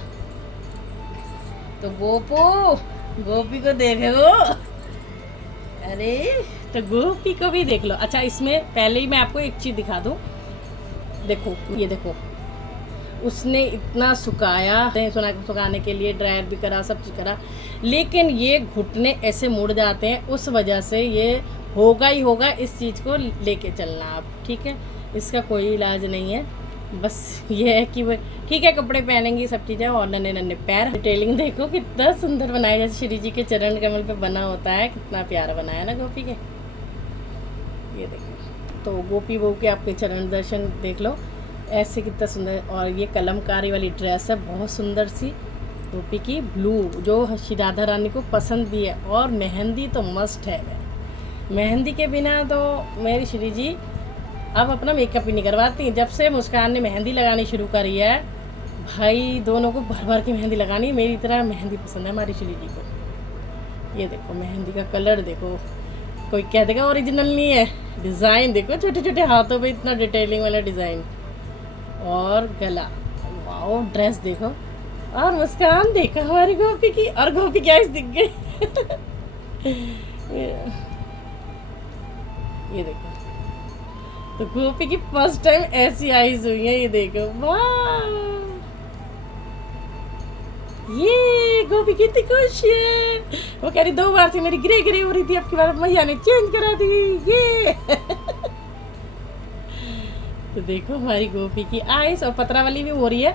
तो गोपी को देखो, अरे तो गोपी को भी देख लो। अच्छा, इसमें पहले ही मैं आपको एक चीज़ दिखा दूँ। देखो ये देखो, उसने इतना सुखाया, सुखाने के लिए ड्रायर भी करा, सब चीज़ करा, लेकिन ये घुटने ऐसे मुड़ जाते हैं। उस वजह से ये होगा ही होगा, इस चीज़ को लेके चलना आप, ठीक है। इसका कोई इलाज नहीं है, बस ये है कि वो ठीक है, कपड़े पहनेंगी सब चीज़ें, और नन्हे नन्हे पैर। डिटेलिंग देखो कितना सुंदर बनाया, जैसे श्री जी के चरण कमल पे बना होता है, कितना प्यारा बनाया ना गोपी के। ये देखो, तो गोपी बहू के आपके चरण दर्शन देख लो, ऐसे कितना सुंदर। और ये कलमकारी वाली ड्रेस है, बहुत सुंदर सी गोपी की, ब्लू, जो श्री राधा रानी को पसंद भी है। और मेहंदी तो मस्ट है, मेहंदी के बिना तो मेरी श्री जी अब अपना मेकअप ही नहीं करवाती। जब से मुस्कान ने मेहंदी लगानी शुरू करी है, भाई दोनों को भर भर की मेहंदी लगानी है। मेरी तरह मेहंदी पसंद है हमारी श्री जी को। ये देखो मेहंदी का कलर देखो, कोई कह देगा ओरिजिनल नहीं है। डिज़ाइन देखो, छोटे छोटे हाथों पे इतना डिटेलिंग वाला डिज़ाइन, और गला, वाओ, ड्रेस देखो, और मुस्कान देखो हमारी गोपी की। और गोपी की आइज दिख गई। ये देखो, तो गोपी की फर्स्ट टाइम ऐसी आइज हुई है, ये देखो, वाह, ये गोपी कितनी खुश है। वो कह रही 2 बार से मेरी ग्रे ग्रे हो रही थी, अब की बार मैया ने चेंज करा दी ये। तो देखो हमारी गोपी की आइस, और पतरा वाली भी हो रही है।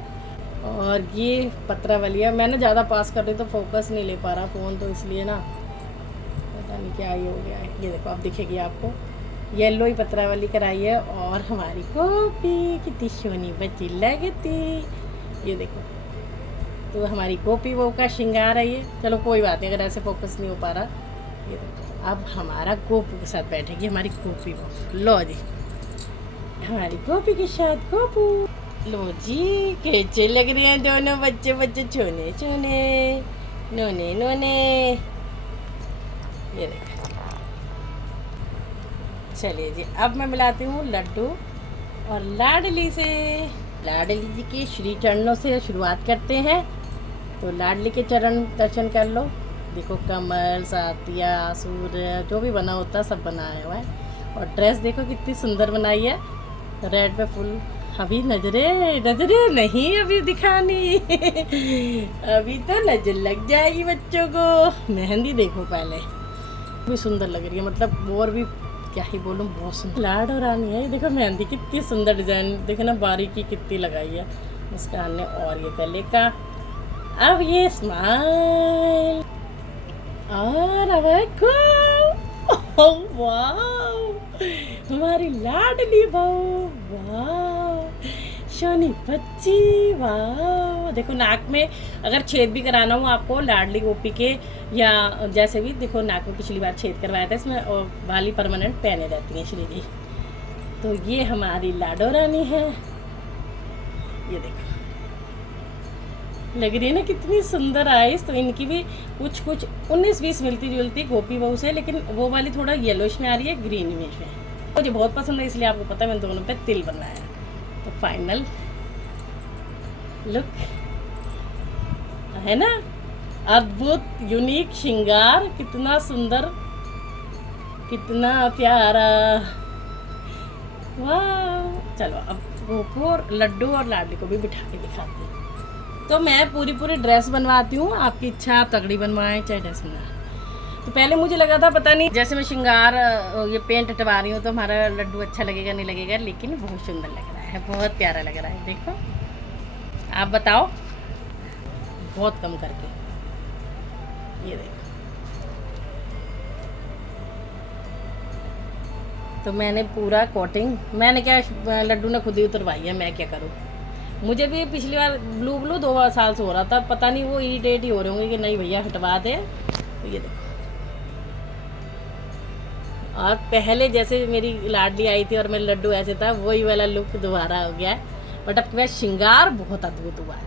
और ये पतरा वाली है, मैंने ज़्यादा पास कर रही तो फोकस नहीं ले पा रहा फ़ोन, तो इसलिए ना पता नहीं क्या ही हो गया है। ये देखो अब दिखेगी आपको, येलो ही पतरा वाली कराई है। और हमारी गोपी कितनी सोनी बच्ची लगती, ये देखो। तो हमारी गोपी बहू का श्रृंगार है ये। चलो कोई बात नहीं, अगर ऐसे फोकस नहीं हो पा रहा। ये देखो, अब हमारा गोपू के साथ बैठेगी हमारी गोपी बहू। लो जी, हमारी गोपी के साथ गोपू। लो जी, कैसे लग रहे हैं दोनों बच्चे, बच्चे छोने छोने, नोने नोने। ये देखो, चलिए जी, अब मैं मिलाती हूँ लड्डू और लाडली से। लाडली जी के श्री चरणों से शुरुआत करते हैं। तो लाडली के चरण दर्शन कर लो। देखो कमल, सातिया, सूर्य, जो भी बना होता है सब बनाया हुआ है। और ड्रेस देखो कितनी सुंदर बनाई है, रेड पे फुल अभी नजरे नहीं अभी दिखानी अभी तो नजर लग जाएगी बच्चों को। मेहंदी देखो पहले, भी सुंदर लग रही है, मतलब और भी क्या ही बोलूँ, बहुत सुंदर लाड और रानी है। देखो मेहंदी कितनी सुंदर डिजाइन, देखो ना बारीकी कितनी लगाई है मुस्कान ने। और ये गले का, अब ये स्माइल, और अब वाह हमारी लाडली बहू, वाह शोनी बच्ची, वाह। देखो नाक में अगर छेद भी कराना हो आपको लाडली गोपी के, या जैसे भी, देखो नाक में पिछली बार छेद करवाया था इसमें, और वाली परमानेंट पहने रहती हैं श्री जी। तो ये हमारी लाडो रानी है, ये देखो लग रही है ना कितनी सुंदर आइस। तो इनकी भी कुछ 19-20 मिलती जुलती गोपी बहू से, लेकिन वो वाली थोड़ा येलोइश में आ रही है, ग्रीन में। मुझे बहुत पसंद है, इसलिए आपको पता है मैंने दोनों पे तिल बनाया। तो फाइनल लुक है ना, अद्भुत यूनिक श्रृंगार, कितना सुंदर, कितना प्यारा, वाह। चलो अब गोपू और लड्डू और लाडली को भी बिठा के दिखाती हूँ। तो मैं पूरी ड्रेस बनवाती हूँ, आपकी इच्छा, आप तगड़ी बनवाएं चाहे ड्रेस बनवाएं। तो पहले मुझे लगा था पता नहीं, जैसे मैं श्रृंगार ये पेंट हटवा रही हूँ तो हमारा लड्डू अच्छा लगेगा नहीं लगेगा, लेकिन बहुत सुंदर लग रहा है, बहुत प्यारा लग रहा है। देखो आप बताओ, बहुत कम करके, ये देखो। तो मैंने पूरा कोटिंग, मैंने क्या, लड्डू ने खुद ही उतरवाई है, मैं क्या करूँ। मुझे भी पिछली बार ब्लू 2 साल से हो रहा था, पता नहीं वो इरिटेट ही हो रहे होंगे कि नहीं भैया हटवा दे। तो ये देखो, और पहले जैसे मेरी लाडली आई थी और मेरा लड्डू ऐसे था, वही वाला लुक दोबारा हो गया है। बट अब क्या श्रृंगार बहुत अद्भुत हुआ है।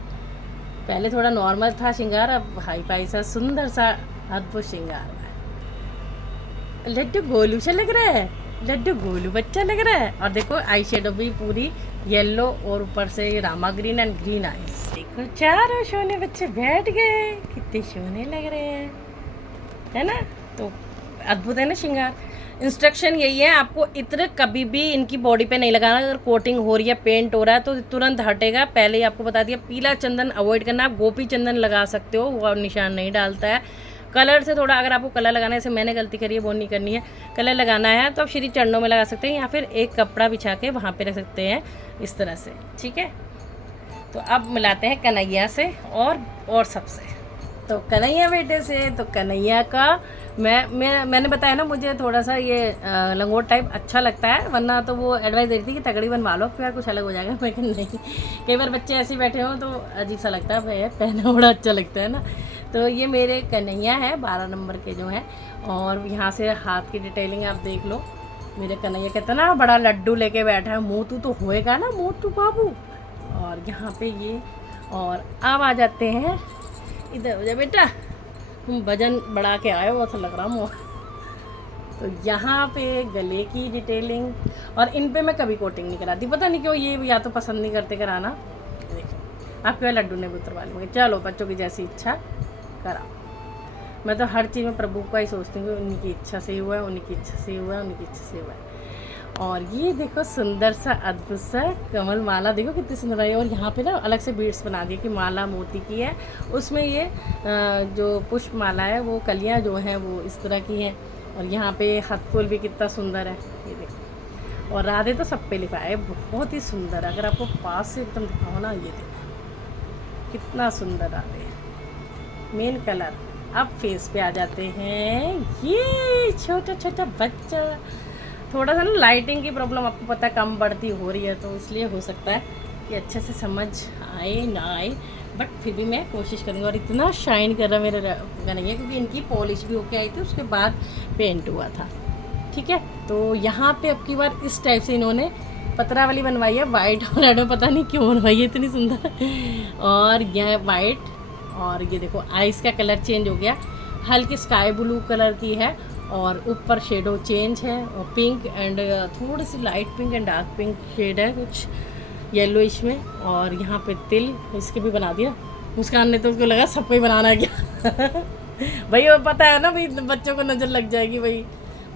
पहले थोड़ा नॉर्मल था श्रृंगार, अब हाई फाई सा सुंदर सा अद्भुत श्रृंगार हुआ है। लड्डू गोलू सा लग रहा है, लड्डू गोलू बच्चा लग रहा है। और देखो आई शेडो भी पूरी येलो, और ऊपर से Rama green and green eyes. देखो चारों सोने बच्चे बैठ गए, कितने सोने लग रहे हैं, है ना। तो अद्भुत है ना श्रृंगार। इंस्ट्रक्शन यही है, आपको इत्र कभी भी इनकी बॉडी पे नहीं लगाना। अगर कोटिंग हो रही है, पेंट हो रहा है तो तुरंत हटेगा। पहले ही आपको बता दिया, पीला चंदन अवॉइड करना। आप गोपी चंदन लगा सकते हो, वो निशान नहीं डालता है। कलर से थोड़ा, अगर आपको कलर लगाना है, जैसे मैंने गलती करी है वो नहीं करनी है, कलर लगाना है तो आप श्री चरणों में लगा सकते हैं, या फिर एक कपड़ा बिछा के वहाँ पे रख सकते हैं इस तरह से, ठीक है। तो अब मिलाते हैं कन्हैया से और सबसे। तो कन्हैया बेटे से, तो कन्हैया का मैंने बताया ना, मुझे थोड़ा सा ये लंगोट टाइप अच्छा लगता है, वरना तो वो एडवाइस दे रही थी कि तगड़ी बनवा लो, फिर कुछ अलग हो जाएगा। लेकिन नहीं, कई बार बच्चे ऐसे बैठे हों तो अजीब सा लगता है, पहना बड़ा अच्छा लगता है ना। तो ये मेरे कन्हैया है 12 नंबर के जो हैं, और यहाँ से हाथ की डिटेलिंग आप देख लो। मेरे कन्हैया कितना बड़ा लड्डू लेके बैठा है, मोतू तो होएगा ना, मोतू बाबू। और यहाँ पे ये, और अब आ जाते हैं, इधर हो जा बेटा, तुम वजन बढ़ा के आए हो ऐसा लग रहा हूँ। तो यहाँ पे गले की डिटेलिंग, और इन पे मैं कभी कोटिंग नहीं कराती, पता नहीं क्यों, ये या तो पसंद नहीं करते कराना। देखो आपके लड्डू ने भी उतरवा लिया, चलो बच्चों की जैसी इच्छा कराओ। मैं तो हर चीज़ में प्रभु का ही सोचती हूँ, उन्हीं की इच्छा से ही हुआ है, उन्हीं की इच्छा से ही हुआ है, उन्हीं की इच्छा से हुआ है। और ये देखो सुंदर सा अद्भुत सा कमल माला, देखो कितनी सुंदर है। और यहाँ पे ना अलग से बीड्स बना दिए कि माला मोती की है, उसमें ये जो पुष्प माला है वो कलियाँ जो हैं वो इस तरह की हैं। और यहाँ पे हाथ फूल भी कितना सुंदर है, ये देखो। और राधे तो सब पे लिखा है, बहुत ही सुंदर। अगर आपको पास से एकदम दिखाओ ना, ये देखो कितना सुंदर राधे। Main colour. अब फेस पे आ जाते हैं, ये छोटा छोटा बच्चा। थोड़ा सा ना लाइटिंग की प्रॉब्लम आपको पता है कम बढ़ती हो रही है, तो इसलिए हो सकता है कि अच्छे से समझ आए ना आए, बट फिर भी मैं कोशिश करूँगी। और इतना शाइन कर रहा मेरा कन्हैया, क्योंकि इनकी पॉलिश भी होके आई थी, उसके बाद पेंट हुआ था, ठीक है। तो यहाँ पे अब की बार इस टाइप से इन्होंने पतरा वाली बनवाई है, वाइट और रेड में, पता नहीं क्यों बनवाई है इतनी सुंदर। और यह वाइट, और ये देखो आइस का कलर चेंज हो गया, हल्की स्काई ब्लू कलर की है, और ऊपर शेडो चेंज है, और पिंक एंड थोड़ी सी light pink and dark pink shade है, कुछ येलोइश में। और यहाँ पे तिल इसके भी बना दिया। मुस्कान ने तो उसको लगा सब कोई बनाना है क्या भाई वो पता है ना भाई, बच्चों को नज़र लग जाएगी भाई।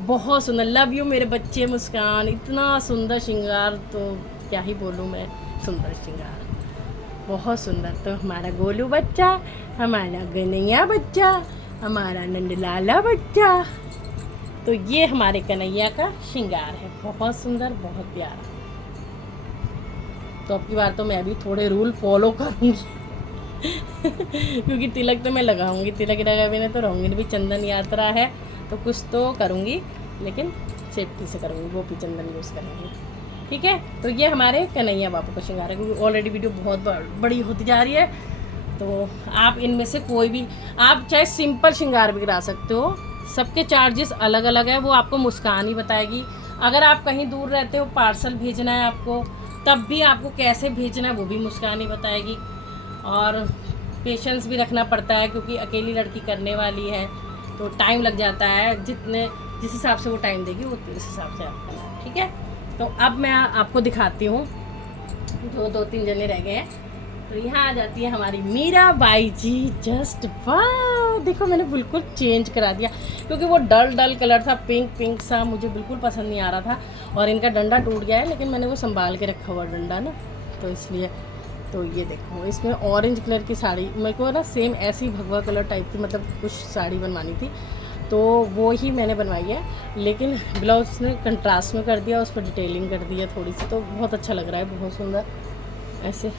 बहुत सुंदर, लव यू मेरे बच्चे। मुस्कान इतना सुंदर श्रृंगार, तो क्या ही बोलूँ मैं। सुंदर श्रृंगार, बहुत सुंदर। तो हमारा गोलू बच्चा, हमारा कन्हैया बच्चा, हमारा नंदलाला बच्चा, तो ये हमारे कन्हैया का श्रृंगार है, बहुत सुंदर, बहुत प्यारा। तो अब की बार तो मैं भी थोड़े रूल फॉलो करूँगी क्योंकि तिलक तो मैं लगाऊंगी, तिलक लगा बिना तो रहूँगी भी। चंदन यात्रा है तो कुछ तो करूँगी, लेकिन सेफ्टी से करूँगी, वो भी चंदन यूज़ करेंगे, ठीक है। तो ये हमारे कन्हैया बापू का श्रृंगार है, क्योंकि ऑलरेडी वीडियो बहुत बड़ी होती जा रही है। तो आप इनमें से कोई भी, आप चाहे सिंपल श्रृंगार भी करा सकते हो, सबके चार्जेस अलग अलग है, वो आपको मुस्कान ही बताएगी। अगर आप कहीं दूर रहते हो, पार्सल भेजना है आपको, तब भी आपको कैसे भेजना है वो भी मुस्कान ही बताएगी। और पेशेंस भी रखना पड़ता है, क्योंकि अकेली लड़की करने वाली है तो टाइम लग जाता है। जिस हिसाब से वो टाइम देगी वो इस हिसाब से आप करना, ठीक है। तो अब मैं आपको दिखाती हूँ, जो 2-3 जने रह गए हैं। तो यहाँ आ जाती है हमारी मीरा बाई जी। जस्ट वाह, देखो मैंने बिल्कुल चेंज करा दिया, क्योंकि वो डल कलर था, पिंक सा, मुझे बिल्कुल पसंद नहीं आ रहा था। और इनका डंडा टूट गया है, लेकिन मैंने वो संभाल के रखा हुआ डंडा ना, तो इसलिए। तो ये देखो, इसमें ऑरेंज कलर की साड़ी, मेरे को ना सेम ऐसी भगवा कलर टाइप की, मतलब कुछ साड़ी बनवानी थी, तो वो ही मैंने बनवाई है। लेकिन ब्लाउज ने कंट्रास्ट में कर दिया, उस पर डिटेलिंग कर दी है थोड़ी सी, तो बहुत अच्छा लग रहा है, बहुत सुंदर ऐसे।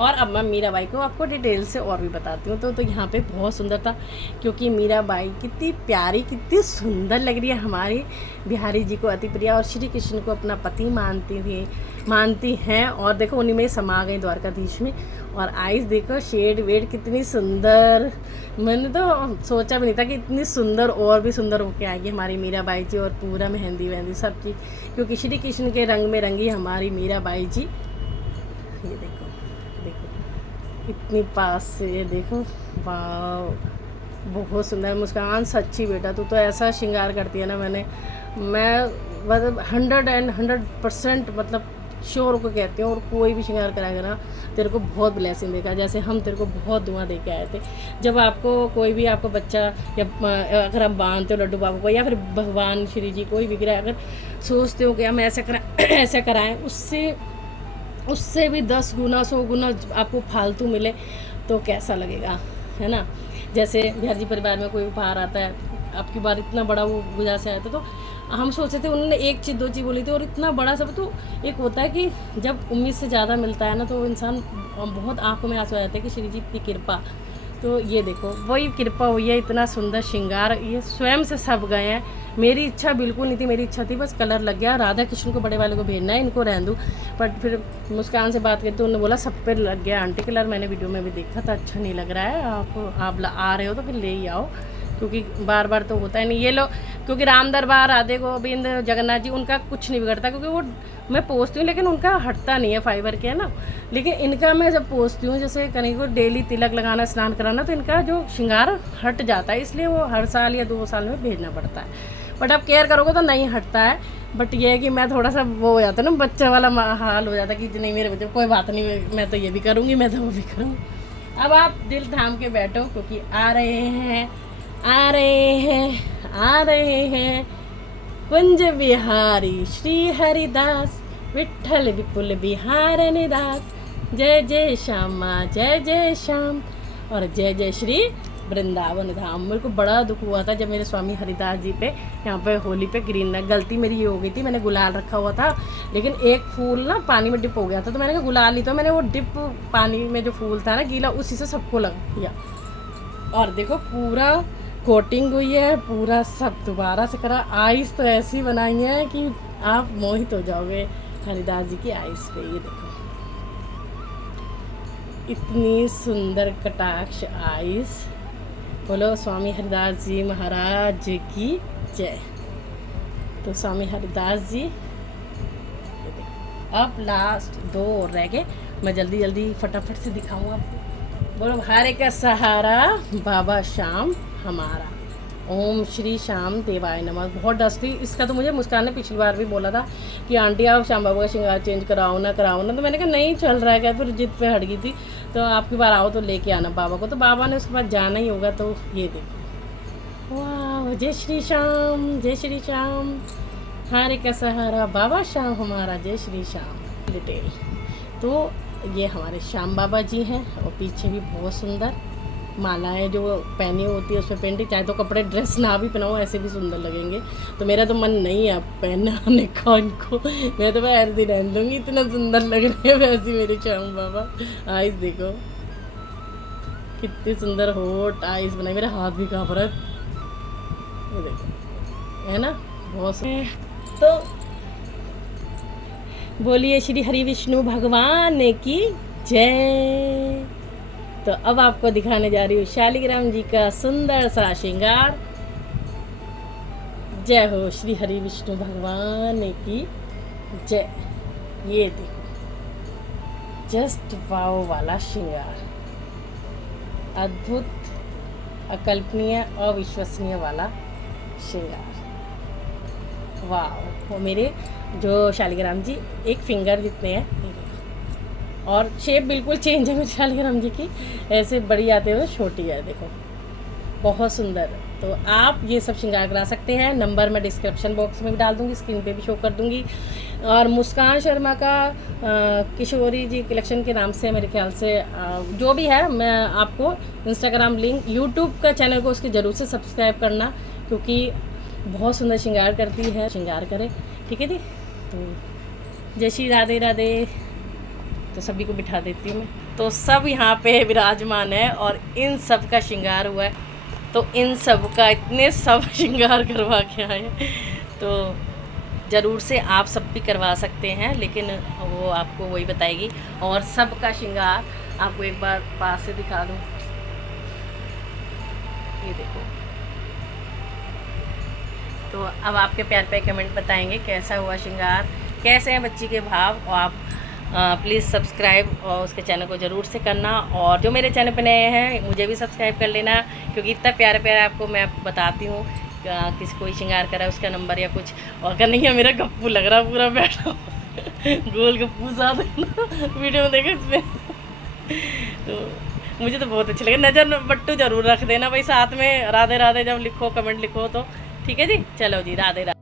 और अब मैं मीराबाई को आपको डिटेल से और भी बताती हूँ। तो यहाँ पे बहुत सुंदर था, क्योंकि मीराबाई कितनी प्यारी, कितनी सुंदर लग रही है, हमारी बिहारी जी को अति प्रिया, और श्री कृष्ण को अपना पति मानती हैं। और देखो उन्हीं में समा गई द्वारकाधीश में। और आइस देखो, शेड वेड कितनी सुंदर, मैंने तो सोचा भी नहीं था कि इतनी सुंदर और भी सुंदर होके आएगी हमारी मीराबाई जी। और पूरा मेहंदी वहंदी सब चीज़, क्योंकि श्री कृष्ण के रंग में रंगी हमारी मीराबाई जी। ये देखो इतनी पास से देखो, वाह बहुत सुंदर। मुस्कान सच्ची बेटा, तू तो ऐसा श्रृंगार करती है ना, मैं मतलब 100% मतलब श्योर को कहती हूँ। और कोई भी श्रृंगार कराएगा ना, तेरे को बहुत ब्लेसिंग देगा। जैसे हम तेरे को बहुत दुआ दे के आए थे, जब आपको कोई भी आपका बच्चा, या अगर आप बांधते हो लड्डू बाबू को, या फिर भगवान श्री जी कोई भी गिरा, अगर सोचते हो कि हम ऐसा कराएं ऐसा कराएं, उससे भी 10 गुना 100 गुना आपको फालतू मिले तो कैसा लगेगा, है ना। जैसे बिहार जी परिवार में कोई उपहार आता है, आपकी बार इतना बड़ा वो गुजरात से आया था, तो हम सोचे थे, उन्होंने 1 चीज़ 2 चीज़ बोली थी, और इतना बड़ा सब। तो एक होता है कि जब उम्मीद से ज़्यादा मिलता है ना, तो इंसान बहुत आंखों में आंसू आ जाते हैं कि श्री जी की कृपा। तो ये देखो वही कृपा हुई है, इतना सुंदर श्रृंगार, ये स्वयं से सब गए हैं। मेरी इच्छा बिल्कुल नहीं थी, मेरी इच्छा थी बस कलर लग गया, राधा कृष्ण को बड़े वाले को भेजना है, इनको रहने दूँ। बट फिर मुस्कान से बात करते, उन्होंने बोला सब पे लग गया आंटी कलर। मैंने वीडियो में भी देखा था, अच्छा नहीं लग रहा है, आप आ रहे हो तो फिर ले ही आओ, क्योंकि बार बार तो होता है नहीं। ये लोग, क्योंकि राम दरबार, राधे गोविंद, जगन्नाथ जी, उनका कुछ नहीं बिगड़ता, क्योंकि वो मैं पोसती हूँ, लेकिन उनका हटता नहीं है, फाइबर के है ना। लेकिन इनका मैं जब पोसती हूँ, जैसे कहीं को डेली तिलक लगाना, स्नान कराना, तो इनका जो श्रृंगार हट जाता है, इसलिए वो हर साल या 2 साल में भेजना पड़ता है। बट आप केयर करोगे तो नहीं हटता है। बट ये है कि मैं थोड़ा सा वो हो जाता है ना, बच्चा वाला हाल हो जाता है कि नहीं मेरे बच्चे, कोई बात नहीं, मैं तो ये भी करूँगी, मैं तो वो भी करूँगी। अब आप दिल थाम के बैठो, क्योंकि आ रहे हैं कुंज बिहारी श्री हरिदास, विठ्ठल विपुल बिहार निदास। जय जय श्यामा जय जय श्याम, और जय जय श्री वृंदावन धाम। मेरे को बड़ा दुख हुआ था जब मेरे स्वामी हरिदास जी पे यहाँ पे होली पे ग्रीन, गलती मेरी ये हो गई थी, मैंने गुलाल रखा हुआ था, लेकिन एक फूल ना पानी में डिप हो गया था, तो मैंने कहा गुलाल ही, तो मैंने वो डिप पानी में जो फूल था ना गीला, उसी से सबको लगा दिया। और देखो पूरा कोटिंग हुई है, पूरा सब दोबारा से करा। आइस तो ऐसी बनाई है कि आप मोहित हो जाओगे हरिदास जी की आइस पे। ये देखो इतनी सुंदर कटाक्ष आइस। बोलो स्वामी हरिदास जी महाराज की जय। तो स्वामी हरिदास जी, अब लास्ट 2 और रह गए, मैं जल्दी जल्दी फटाफट से दिखाऊँ आपको। बोलो हारे का सहारा बाबा श्याम हमारा, ओम श्री श्याम देवाय नमः। बहुत डस्ट थी इसका, तो मुझे मुस्कान ने पिछली बार भी बोला था कि आंटी आप श्याम बाबा का श्रृंगार चेंज कराओ ना, तो मैंने कहा नहीं चल रहा है क्या, फिर जिद पे हट गई थी। तो आपकी बार आओ तो लेके आना बाबा को, तो बाबा ने उसके बाद जाना ही होगा। तो ये देखो, वाह, जय श्री श्याम जय श्री श्याम, हारे का सहारा बाबा श्याम हमारा, जय श्री श्याम। डिटेल तो ये हमारे श्याम बाबा जी हैं और पीछे भी बहुत सुंदर मालाएं जो पहनी होती है उस पर पेंटिंग, चाहे तो कपड़े ड्रेस ना भी पहनाओ ऐसे भी सुंदर लगेंगे। तो मेरा तो मन नहीं है पहनाने का इनको, मैं तो ऐसे ही रहने दूँगी, इतना सुंदर लग रहे हैं वैसे मेरे श्याम बाबा। आइस देखो कितनी सुंदर होट आइस बनाई, मेरा हाथ भी काँप रहा है, ये देखो है ना बहुत सुंदर। तो बोलिए श्री हरि विष्णु भगवान की जय। तो अब आपको दिखाने जा रही हूँ शालिग्राम जी का सुंदर सा श्रृंगार। जय हो श्री हरि विष्णु भगवान की जय। ये देखो जस्ट वाव वाला श्रृंगार, अद्भुत, अकल्पनीय, अविश्वसनीय वाला श्रृंगार। वाह, वो मेरे जो शालिग्राम जी एक फिंगर जितने हैं, और शेप बिल्कुल चेंज है मेरे शालिग्राम जी की, ऐसे बड़ी आते हुए छोटी है, देखो बहुत सुंदर। तो आप ये सब श्रृंगार करा सकते हैं। नंबर मैं डिस्क्रिप्शन बॉक्स में भी डाल दूँगी, स्क्रीन पे भी शो कर दूँगी। और मुस्कान शर्मा का किशोरी जी कलेक्शन के नाम से मेरे ख्याल से जो भी है, मैं आपको इंस्टाग्राम लिंक, यूट्यूब का चैनल को उसके ज़रूर से सब्सक्राइब करना, क्योंकि बहुत सुंदर श्रृंगार करती है, श्रृंगार करें, ठीक है जी। तो जय श्री राधे राधे। तो सभी को बिठा देती हूँ मैं। तो सब यहाँ पे विराजमान है और इन सब का श्रृंगार हुआ है, तो इन सब का इतने सब श्रृंगार करवा के आए हैं, तो ज़रूर से आप सब भी करवा सकते हैं, लेकिन वो आपको वही बताएगी। और सब का श्रृंगार आपको एक बार पास से दिखा दूँ, ये देखो। तो अब आपके प्यार पे कमेंट बताएंगे कैसा हुआ श्रृंगार, कैसे हैं बच्ची के भाव। और आप प्लीज़ सब्सक्राइब और उसके चैनल को ज़रूर से करना, और जो मेरे चैनल पे नए हैं मुझे भी सब्सक्राइब कर लेना, क्योंकि इतना प्यारे प्यारे आपको मैं बताती हूँ। किसी कोई श्रृंगार करा उसका नंबर या कुछ, और अगर नहीं है मेरा गप्पू लग रहा पूरा बैठा गोल गप्पू सा वीडियो में देखो इसमें। तो मुझे तो बहुत अच्छे लगे। नज़र बट्टू ज़रूर रख देना भाई साथ में, राधे राधे जब लिखो, कमेंट लिखो तो, ठीक है जी। चलो जी, राधे राधे।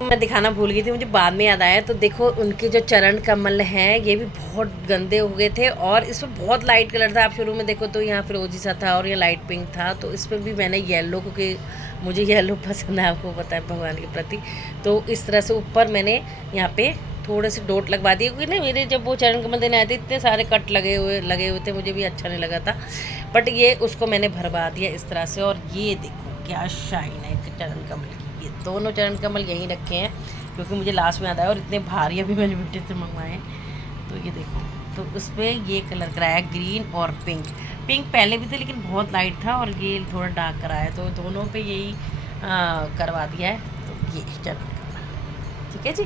मैं दिखाना भूल गई थी, मुझे बाद में याद आया। तो देखो उनके जो चरण कमल हैं ये भी बहुत गंदे हो गए थे, और इसमें बहुत लाइट कलर था। आप शुरू में देखो तो यहाँ फिरोजी सा था और ये लाइट पिंक था। तो इस पर भी मैंने येलो, क्योंकि मुझे येलो पसंद है, आपको पता है भगवान के प्रति, तो इस तरह से ऊपर मैंने यहाँ पे थोड़े से डोट लगवा दिए, क्योंकि ना मेरे जब वो चरण कमल देने आए थे इतने सारे कट लगे हुए थे, मुझे भी अच्छा नहीं लगा था, बट ये उसको मैंने भरवा दिया इस तरह से। और ये देखो क्या शाइन है चरण कमल की। ये दोनों चरण कमल यहीं रखे हैं, क्योंकि मुझे लास्ट में आता है, और इतने भारी अभी मैंने बेटे से मंगवाए हैं। तो ये देखो, तो उस पर ये कलर कराया ग्रीन और पिंक। पिंक पहले भी थे लेकिन बहुत लाइट था, और ये थोड़ा डार्क कराया, तो दोनों पे यही करवा दिया है। तो ये चरण कमल, ठीक है जी।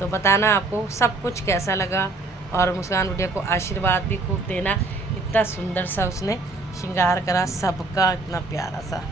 तो बताना आपको सब कुछ कैसा लगा, और मुस्कान बुढ़िया को आशीर्वाद भी खूब देना। इतना सुंदर सा उसने श्रृंगार करा सबका, इतना प्यारा सा।